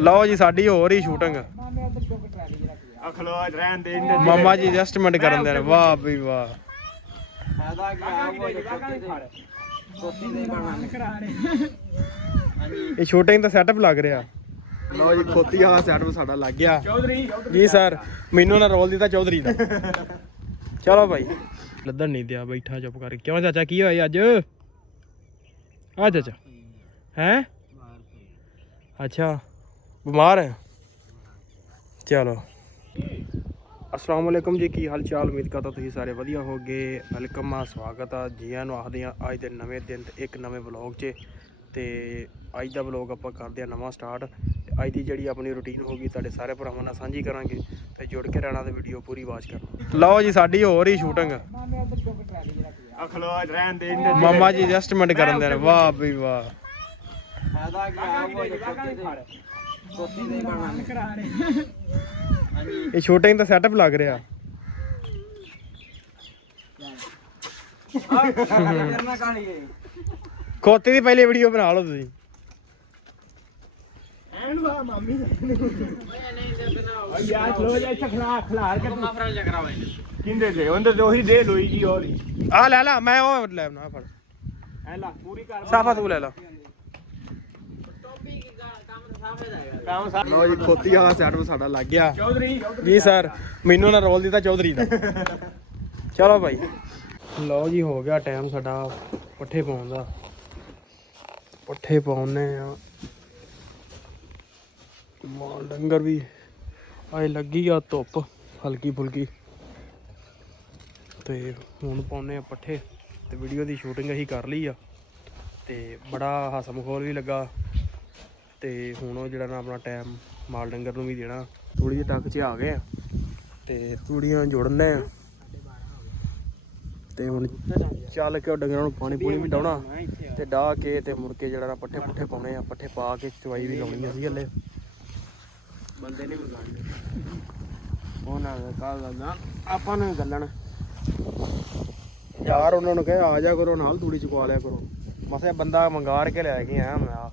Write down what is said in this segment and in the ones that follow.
ਲਓ ਜੀ ਸਾਡੀ ਹੋਰ ਹੀ ਸ਼ੂਟਿੰਗ ਅਖਲੋ ਰਹਿਣ ਦੇ ਇੰਦੇ ਮਾਮਾ ਜੀ ਐਡਜਸਟਮੈਂਟ ਕਰਨ ਦੇ ਨੇ। ਵਾਹ ਵੀ ਵਾਹ। ਫਾਇਦਾ ਕੀ ਆ ਉਹ ਕੋਤੀ ਦੇ ਬਣਾਣੇ ਇਹ ਸ਼ੂਟਿੰਗ ਦਾ ਸੈਟਅਪ ਲੱਗ ਰਿਹਾ। ਲਓ ਜੀ ਖੋਤੀ ਵਾਲਾ ਸੈਟਅਪ ਸਾਡਾ ਲੱਗ ਗਿਆ। ਚੌਧਰੀ ਜੀ ਸਰ ਮੈਨੂੰ ਨਾ ਰੋਲ ਦਿੱਤਾ ਚੌਧਰੀ ਦਾ। ਚਲੋ ਭਾਈ। ਲੱਦਣ ਨਹੀਂ ਦਿਆ ਬੈਠਾ ਚੁੱਪ ਕਰਕੇ। ਕਿਉਂ ਚਾਚਾ ਕੀ ਹੋਇਆ ਅੱਜ? ਆ ਚਾਚਾ। ਹੈ? ਅੱਛਾ। ਬਿਮਾਰ ਹੈ। ਚਲੋ। ਅਸਲਾਮ ਵਾਲੇਕੁਮ ਜੀ ਕੀ ਹਾਲ ਚਾਲ ਉਮੀਦ ਕਰਦਾ ਤੁਸੀਂ ਸਾਰੇ ਵਧੀਆ ਹੋਗੇ ਵੈਲਕਮ ਆ ਸਵਾਗਤ ਆ ਜੀ ਆਇਆਂ ਨੂੰ ਆਖਦੇ ਆ ਅੱਜ ਦੇ ਨਵੇਂ ਦਿਨ ਤੇ ਇੱਕ ਨਵੇਂ ਵਲੌਗ 'ਚ। ਤੇ ਅੱਜ ਦਾ ਵਲੌਗ ਆਪਾਂ ਕਰਦੇ ਆ ਨਵਾਂ ਸਟਾਰਟ। ਤੇ ਅੱਜ ਦੀ ਜਿਹੜੀ ਆਪਣੀ ਰੁਟੀਨ ਹੋਗੀ ਤੁਹਾਡੇ ਸਾਰੇ ਭਰਾਵਾਂ ਨਾਲ ਸਾਂਝੀ ਕਰਾਂਗੇ। ਤੇ ਜੁੜ ਕੇ ਰਹਿਣਾ ਤੇ ਵੀਡੀਓ ਪੂਰੀ ਵਾਚ ਕਰਨਾ। ਲਓ ਜੀ ਸਾਡੀ ਹੋਰ ਹੀ ਸ਼ੂਟਿੰਗ ਅਖਲੋ ਰਹਿਣ ਦੇ ਇੰਦੇ ਮਾਮਾ ਜੀ ਐਡਜਸਟਮੈਂਟ ਕਰਨ ਦੇ ਨੇ ਵਾਹ ਵੀ ਵਾਹ। ਫਾਇਦਾ ਕੀ ਆ ਇਹ ਸ਼ੂਟਿੰਗ ਦਾ ਸੈਟਅਪ ਲੱਗ ਰਿਹਾ। ਖੋਤੇ ਦੀ ਪਹਿਲੀ ਵੀਡੀਓ ਬਣਾ ਲਓ ਤੁਸੀਂ। ਐਨ ਵਾ ਮਾਮੀ ਯਾਰ ਖਲੋ ਜਾ ਇੱਥੇ ਖਲਾ ਖਲਾ ਕੇ ਮਾਫਰਾ ਜਗਰਾ ਵੇ ਕਿੰਦੇ ਦੇ? ਉਹਦੇ ਤੇ ਉਹੀ ਦੇ ਲੋਈ ਜੀ ਹੋਰੀ ਆ ਲੈ ਲੈ ਮੈਂ ਉਹ ਲੈ ਨਾ ਫੜ। ਐ ਲਾ ਪੂਰੀ ਕਰ। ਸਾਫਾ ਤੂੰ ਲੈ ਲਾ। ਕੰਮ ਲਓ ਜੀ ਖੋਤੀ ਵਾਲਾ ਸੈਟਅਪ ਸਾਡਾ ਲੱਗ ਗਿਆ। ਚੌਧਰੀ। ਜੀ ਸਰ ਮੈਨੂੰ ਨਾ ਰੋਲ ਦਿੱਤਾ ਚੌਧਰੀ ਦਾ। ਚਲੋ ਭਾਈ। ਲਓ ਜੀ ਹੋ ਗਿਆ ਟਾਈਮ ਸਾਡਾ ਪੱਠੇ ਪਾਉਣ ਦਾ। ਪੱਠੇ ਪਾਉਣੇ ਆ ਮਾਲ ਡੰਗਰ ਵੀ ਆਏ ਲੱਗੀ ਆ ਧੁੱਪ ਹਲਕੀ ਫੁਲਕੀ। ਤੇ ਹੁਣ ਪਾਉਣੇ ਆ ਪੱਠੇ। ਤੇ ਵੀਡੀਓ ਦੀ ਸ਼ੂਟਿੰਗ ਅਸੀਂ ਕਰ ਲਈ ਆ। ਤੇ ਬੜਾ ਹਾਸਾ ਮਖੌਲ ਵੀ ਲੱਗਾ। ਤੇ ਹੁਣ ਉਹ ਜਿਹੜਾ ਨਾ ਆਪਣਾ ਟਾਈਮ ਮਾਲ ਡੰਗਰ ਨੂੰ ਵੀ ਦੇਣਾ। ਥੋੜੀ ਜਿਹੀ ਟੱਕ 'ਚ ਆ ਗਏ ਆ। ਤੇ ਤੂੜੀਆਂ ਜੋੜਨੇ ਆ। ਤੇ ਹੁਣ ਚੱਲ ਕੇ ਉਹ ਡੰਗਰਾਂ ਨੂੰ ਪਾਣੀ ਪੂਣੀ ਵੀ ਡਾਉਣਾ। ਤੇ ਡਾਹ ਕੇ ਤੇ ਮੁੜ ਕੇ ਜਿਹੜਾ ਨਾ ਪੱਠੇ ਪੁੱਠੇ ਪਾਉਣੇ ਆ। ਪੱਠੇ ਪਾ ਕੇ ਚਵਾਈ ਵੀ ਲਾਉਣੀ ਸੀ ਹਲੇ। ਬੰਦੇ ਨਹੀਂ ਬੁਲਾਉਂਦੇ ਉਹਨਾਂ ਦਾ ਕਾਲ ਦਾ ਆਪਾਂ ਨੂੰ ਗੱਲਣ। ਯਾਰ ਉਹਨਾਂ ਨੂੰ ਕਹੇ ਆ ਜਾ ਕਰੋ ਨਾਲ ਤੂੜੀ ਚੁਕਵਾ ਲਿਆ ਕਰੋ। ਮਸੇ ਬੰਦਾ ਮੰਗਾਰ ਕੇ ਲੈ ਕੇ ਆਇਆ ਮੈਂ ਆ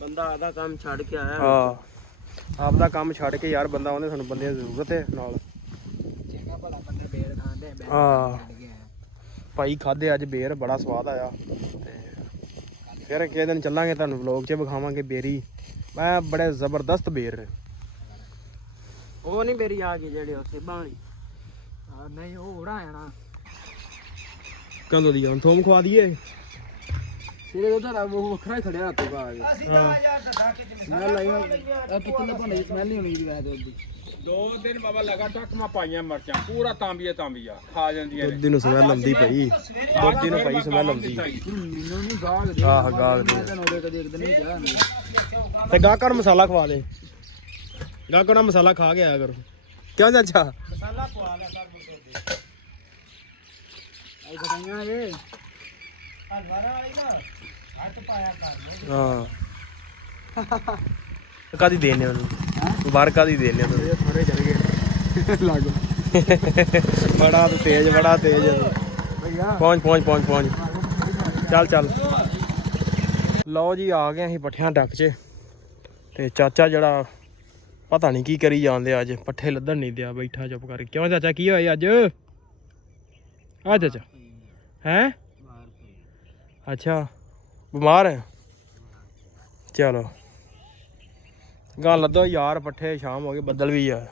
ਬੰਦਾ ਆਦਾ ਕੰਮ ਛੱਡ ਕੇ ਆਇਆ ਹਾਂ। ਆਪਦਾ ਕੰਮ ਛੱਡ ਕੇ ਯਾਰ ਬੰਦਾ ਉਹਨੇ ਸਾਨੂੰ ਬੰਦੇ ਦੀ ਜ਼ਰੂਰਤ ਹੈ ਨਾਲ। ਚੰਗਾ ਭਲਾ ਬੰਦੇ ਬੇੜ ਖਾਂਦੇ ਹਾਂ ਭਾਈ ਖਾਦੇ ਅੱਜ ਬੇਰ ਬੜਾ ਸਵਾਦ ਆਇਆ। ਤੇ ਫਿਰ ਕਿਸੇ ਦਿਨ ਚੱਲਾਂਗੇ ਤੁਹਾਨੂੰ ਵਲੌਗ 'ਚ ਵਿਖਾਵਾਂਗੇ ਬੇਰੀ। ਮੈਂ ਬੜੇ ਜ਼ਬਰਦਸਤ ਬੇਰ ਉਹ ਨਹੀਂ ਮੇਰੀ ਆ ਗਈ ਜਿਹੜੇ ਉੱਥੇ ਬਾਣੀ ਨਹੀਂ ਉਹ ਉੜਾ ਆਣਾ ਕਦੋਂ ਦੀ ਥੋਮ ਖਵਾ ਦਈਏ। ਸਿਰੇ ਤੋਂ ਤਾਂ ਉਹ ਵੱਖਰਾ ਹੀ ਖੜਿਆ ਹੱਥੋਂ ਪਾ ਕੇ। ਸਮੈਲ ਆਈ ਆ ਕਿਤਨੀ ਭਾਣੇ ਸਮੈਲ ਨਹੀਂ ਹੋਣੀ ਜੀ ਵੈਸੇ ਉਹਦੀ। ਦੋ ਦਿਨ ਬਾਬਾ ਲਗਾ ਟੱਕ ਮਾ ਪਾਈਆਂ ਮਰਚਾਂ ਪੂਰਾ ਤਾਂਬੀਆ ਤਾਂਬੀਆ ਖਾ ਜਾਂਦੀਆਂ ਦੁੱਧ ਨੂੰ ਸਮੈਲ ਆਉਂਦੀ ਪਈ। ਦੁੱਧ ਨੂੰ ਪਈ ਸਮੈਲ ਆਉਂਦੀ। ਮੈਨੂੰ ਨਹੀਂ ਗਾਗ ਦੇ ਆਹ ਗਾਗ ਦੇ। ਮੈਂ ਤੈਨੂੰ ਉਹਦੇ ਕਦੇ ਇੱਕ ਦਿਨ ਨਹੀਂ ਕਿਹਾ। ਤੇ ਗਾਹਕਾਂ ਨੂੰ ਮਸਾਲਾ ਖਵਾ ਦੇ। ਗਾਹਕਾਂ ਨੂੰ ਮਸਾਲਾ ਖਾ ਕੇ ਆਇਆ ਕਰੋ। ਕਿਉਂ ਚਾਚਾ? ਆਈ ਕਟਾਈਆਂ ਇਹ। ਹਾਂ। ਕਾਦੀ ਦੇਣੇ ਉਹਨੂੰ? ਬਾਹਰ ਕਾਦੀ ਦੇਣੇ ਉਹਨੂੰ? ਥੋੜੇ ਚਲ ਗਏ। ਲਾਗੋ। ਬੜਾ ਤੂੰ ਤੇਜ਼ ਬੜਾ ਤੇਜ਼। ਭਈਆ। ਪਹੁੰਚ ਪਹੁੰਚ ਪਹੁੰਚ ਪਹੁੰਚ। ਚੱਲ ਚੱਲ। ਲਓ ਜੀ ਆ ਗਏ ਅਸੀਂ ਪੱਠਿਆਂ ਡੱਕ 'ਚ। ਤੇ ਚਾਚਾ ਜਿਹੜਾ ਪਤਾ ਨਹੀਂ ਕੀ ਕਰੀ ਜਾਂਦੇ ਅੱਜ। ਪੱਠੇ ਲੱਦਣ ਨਹੀਂ ਦਿਆ ਬੈਠਾ ਚੁੱਪ ਕਰਕੇ। ਕਿਉਂ ਚਾਚਾ ਕੀ ਹੋਇਆ ਅੱਜ? ਆ ਚਾਚਾ। ਹੈ? ਅੱਛਾ ਬਿਮਾਰ ਹੈ? ਚਲੋ। ਗਾਂ ਲੱਦੋ ਯਾਰ ਪੱਠੇ ਸ਼ਾਮ ਹੋ ਗਈ ਬੱਦਲ ਵੀ ਆ।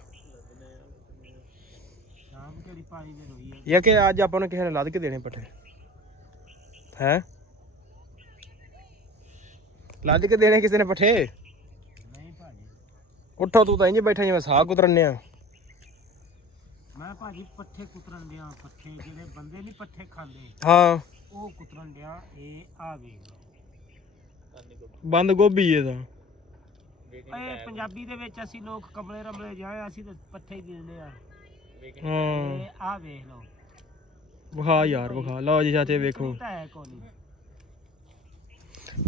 ਸ਼ਾਮ ਕਿਹੜੀ ਪਾਣੀ ਦੇ ਰੋਈ ਆ? ਇਹ ਕਿ ਅੱਜ ਆਪਾਂ ਨੂੰ ਕਿਸੇ ਨੇ ਲੱਦ ਕੇ ਦੇਣੇ ਪੱਠੇ? ਹੈ? ਲੱਦ ਕੇ ਦੇਣੇ ਕਿਸੇ ਨੇ ਪੱਠੇ? ਨਹੀਂ ਭਾਜੀ। ਉੱਠੋ ਤੂੰ ਤਾਂ ਇੰਜ ਬੈਠਾ ਜਿਵੇਂ ਸਾਹ ਕੁਤਰਨੇ ਆ। ਮੈਂ ਭਾਜੀ ਪੱਠੇ ਕੁਤਰਨ ਡਿਆ ਪੱਠੇ ਜਿਹੜੇ ਬੰਦੇ ਨਹੀਂ ਪੱਠੇ ਖਾਂਦੇ। ਹਾਂ। ਉਹ ਕੁਤਰਨ ਡਿਆ ਇਹ ਆ ਵੇਖ ਬੰਦ ਗੋਭੀ ਇਹ ਤਾਂ। ਓਏ ਪੰਜਾਬੀ ਦੇ ਵਿੱਚ ਅਸੀਂ ਲੋਕ ਕਮਲੇ ਰਮਲੇ ਜਾਏ ਅਸੀਂ ਤਾਂ ਪੱਠੇ ਹੀ ਦਿੰਦੇ ਆ। ਹਾਂ। ਇਹ ਆ ਵੇਖ ਲਓ। ਵਿਖਾ ਯਾਰ ਵਿਖਾ। ਲਓ ਜੀ ਚਾਚੇ ਵੇਖੋ। ਇਹ ਤਾਂ ਹੈ ਕੋਨੀ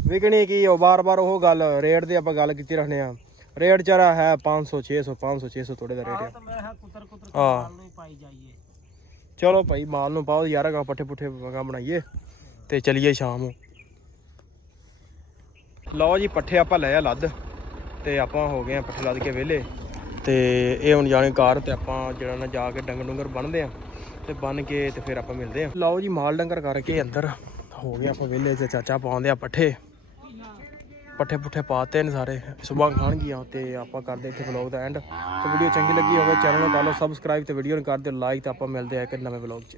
ਵਿਕਣੀ ਕੀ ਉਹ ਬਾਰ-ਬਾਰ ਉਹ ਗੱਲ ਰੇਟ ਦੀ ਆਪਾਂ ਗੱਲ ਕੀਤੀ ਰੱਖਨੇ ਆ ਰੇਟ ਚਾਰਾ ਹੈ 500 600 500 600 ਥੋੜੇ ਦਾ ਰੇਟ ਆਹ ਆ ਤਾਂ ਮੈਂ ਹਾਂ ਕੁਤਰ ਕੁਤਰ ਕੇ ਹਾਂ। ਮਾਲ ਨੂੰ ਹੀ ਪਾਈ ਜਾਈਏ। ਚਲੋ ਭਾਈ, ਮਾਲ ਨੂੰ ਪਾਓ, ਯਾਰ ਗਾ ਪੱਠੇ ਪੁੱਠੇ ਵਗਾ ਬਣਾਈਏ ਤੇ ਚਲੀਏ ਸ਼ਾਮ ਨੂੰ। ਲਓ ਜੀ, ਪੱਠੇ ਆਪਾਂ ਲੈ ਆ ਲੱਦ ਤੇ ਆਪਾਂ ਹੋ ਗਏ ਆ ਪੱਠੇ ਲੱਦ ਕੇ ਵਿਹਲੇ। ਤੇ ਇਹ ਹੁਣ ਜਾਣੇ ਕਾਰ ਤੇ ਆਪਾਂ ਜਿਹੜਾ ਨਾ ਜਾ ਕੇ ਡੰਗਰ ਡੁੰਗਰ ਬੰਨਦੇ ਆ ਤੇ ਬੰਨ ਕੇ ਤੇ ਫਿਰ ਆਪਾਂ ਮਿਲਦੇ ਆ। ਲਓ ਜੀ, ਮਾਲ ਡੰਗਰ ਕਰਕੇ ਅੰਦਰ ਹੋ ਗਏ ਆਪਾਂ ਵਿਹਲੇ ਤੇ ਚਾਚਾ ਪਾਉਂਦੇ ਆ ਪੱਠੇ। ਪੱਠੇ ਪੁੱਠੇ ਪਾਤੇ ਨੇ ਸਾਰੇ। ਸੁਬਾਹ ਖਾਣਗੀਆਂ ਤੇ ਆਪਾਂ ਕਰਦੇ ਇੱਥੇ ਵਲੌਗ ਦਾ ਐਂਡ ਤੇ ਵੀਡੀਓ ਚੰਗੀ ਲੱਗੀ ਹੋਵੇ ਚੈਨਲ ਨੂੰ ਕਰ ਲਓ ਸਬਸਕ੍ਰਾਈਬ ਤੇ ਵੀਡੀਓ ਨੂੰ ਕਰ ਦਿਓ ਲਾਈਕ ਤੇ ਆਪਾਂ ਮਿਲਦੇ ਆ ਇੱਕ ਨਵੇਂ ਵਲੌਗ 'ਚ।